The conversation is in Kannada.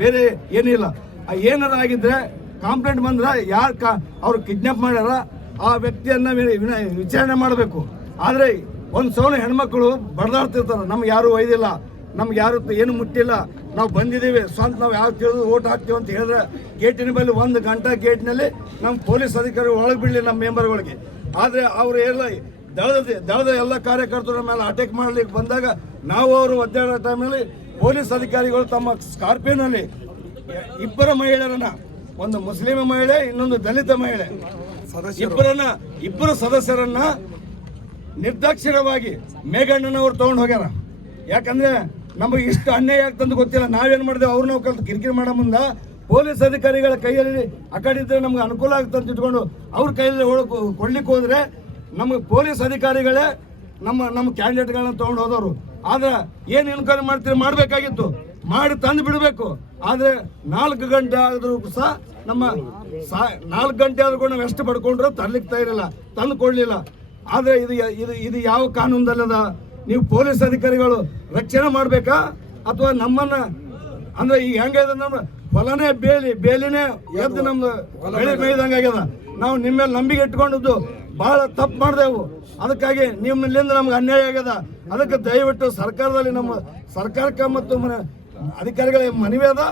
ಬೇರೆ ಏನಿಲ್ಲ. ಏನಾರ ಆಗಿದ್ರೆ ಕಂಪ್ಲೇಂಟ್ ಬಂದ್ರೆ ಯಾರು ಅವ್ರು ಕಿಡ್ನಾಪ್ ಮಾಡ್ಯಾರ ಆ ವ್ಯಕ್ತಿಯನ್ನ ವಿಚಾರಣೆ ಮಾಡಬೇಕು. ಆದರೆ ಒಂದು ಸೌನ ಹೆಣ್ಮಕ್ಳು ಬಡದಾಡ್ತಿರ್ತಾರೆ, ನಮ್ಗೆ ಯಾರು ಒಯ್ದಿಲ್ಲ, ನಮ್ಗೆ ಯಾರು ಏನು ಮುಟ್ಟಿಲ್ಲ, ನಾವು ಬಂದಿದ್ದೀವಿ ಸ್ವಂತ ನಾವು ಯಾವ ತಿಳಿದು ಓಟ್ ಹಾಕ್ತೀವಿ ಅಂತ ಹೇಳಿದ್ರೆ ಗೇಟಿನ ಮೇಲೆ 1 ಗಂಟೆ ಗೇಟ್ನಲ್ಲಿ ನಮ್ಮ ಪೊಲೀಸ್ ಅಧಿಕಾರಿ ಒಳಗೆ ಬಿಡಲಿ ನಮ್ಮ ಮೆಂಬರ್ಗಳಿಗೆ. ಆದರೆ ಅವರು ಎಲ್ಲ ದಳದ ಎಲ್ಲ ಕಾರ್ಯಕರ್ತರ ಮೇಲೆ ಅಟ್ಯಾಕ್ ಮಾಡಲಿಕ್ಕೆ ಬಂದಾಗ ನಾವು ಅವರು ಒದ್ದಾಡೋ ಟೈಮ್ನಲ್ಲಿ ಪೊಲೀಸ್ ಅಧಿಕಾರಿಗಳು ತಮ್ಮ ಸ್ಕಾರ್ಪಿಯೋನಲ್ಲಿ 2 ಮಹಿಳೆಯರನ್ನ, ಒಂದು ಮುಸ್ಲಿಂ ಮಹಿಳೆ, ಇನ್ನೊಂದು ದಲಿತ ಮಹಿಳೆ, ಇಬ್ಬರು ಸದಸ್ಯರನ್ನ ನಿರ್ದಾಕ್ಷಿಣ್ಯವಾಗಿ ಮೇಘಣ್ಣನವರು ತಗೊಂಡು ಹೋಗ್ಯಾರ. ಯಾಕಂದ್ರೆ ನಮಗೆ ಇಷ್ಟು ಅನ್ಯಾಯ ಆಗ್ತಂದು ಗೊತ್ತಿಲ್ಲ. ನಾವೇನು ಮಾಡಿದೆವು, ಅವ್ರನ್ನ ಕಲ್ತು ಕಿರಿಕಿರಿ ಮಾಡೋ ಮುಂದೆ ಪೊಲೀಸ್ ಅಧಿಕಾರಿಗಳ ಕೈಯಲ್ಲಿ ಆ ಕಡೆ ಇದ್ರೆ ನಮ್ಗೆ ಅನುಕೂಲ ಆಗ್ತಂತ ಇಟ್ಕೊಂಡು ಅವ್ರ ಕೈಯಲ್ಲಿ ಕೊಡ್ಲಿಕ್ಕೆ ಹೋದ್ರೆ ನಮಗೆ ಪೊಲೀಸ್ ಅಧಿಕಾರಿಗಳೇ ನಮ್ಮ ಕ್ಯಾಂಡಿಡೇಟ್ಗಳನ್ನ ತೊಗೊಂಡು ಹೋದವರು. ಆದ್ರೆ ಏನು ಎನ್ಕ್ವೈರಿ ಮಾಡಬೇಕಾಗಿತ್ತು, ಮಾಡಿ ತಂದು ಬಿಡಬೇಕು. ಆದರೆ 4 ಗಂಟೆ ಆದ್ರೂ ಸಹ ನಮ್ಮ 4 ಗಂಟೆ ಆದ್ರೂ ಕೂಡ ನಾವು ಎಷ್ಟು ಪಡ್ಕೊಂಡ್ರೆ ತರ್ಲಿಕ್ಕೆ ತಯಾರಿಲ್ಲ, ತಂದು ಕೊಡಲಿಲ್ಲ. ಆದರೆ ಇದು ಯಾವ ಕಾನೂನದಲ್ಲದ? ನೀವು ಪೊಲೀಸ್ ಅಧಿಕಾರಿಗಳು ರಕ್ಷಣೆ ಮಾಡಬೇಕಾ ಅಥವಾ ನಮ್ಮನ್ನ ಅಂದ್ರೆ ಈಗ ಹೆಂಗಿದೆ, ನಮ್ಮ ಹೊಲನೇ ಬೇಲಿನೇ ಎದ್ದು ನಮ್ದು ಬೆಳೆ ಮೇಯ್ದಂಗೆ ಆಗ್ಯದ. ನಾವು ನಿಮ್ಮ ಮೇಲೆ ನಂಬಿಕೆ ಇಟ್ಕೊಂಡದ್ದು ಬಹಳ ತಪ್ಪು ಮಾಡಿದೆವು. ಅದಕ್ಕಾಗಿ ನಿಮ್ಮಲ್ಲಿಂದ ನಮ್ಗೆ ಅನ್ಯಾಯ ಆಗ್ಯದ. ಅದಕ್ಕೆ ದಯವಿಟ್ಟು ಸರ್ಕಾರದಲ್ಲಿ ನಮ್ಮ ಸರ್ಕಾರಕ್ಕೆ ಮತ್ತು ಅಧಿಕಾರಿಗಳಿಗೆ ಮನವಿ ಅದ.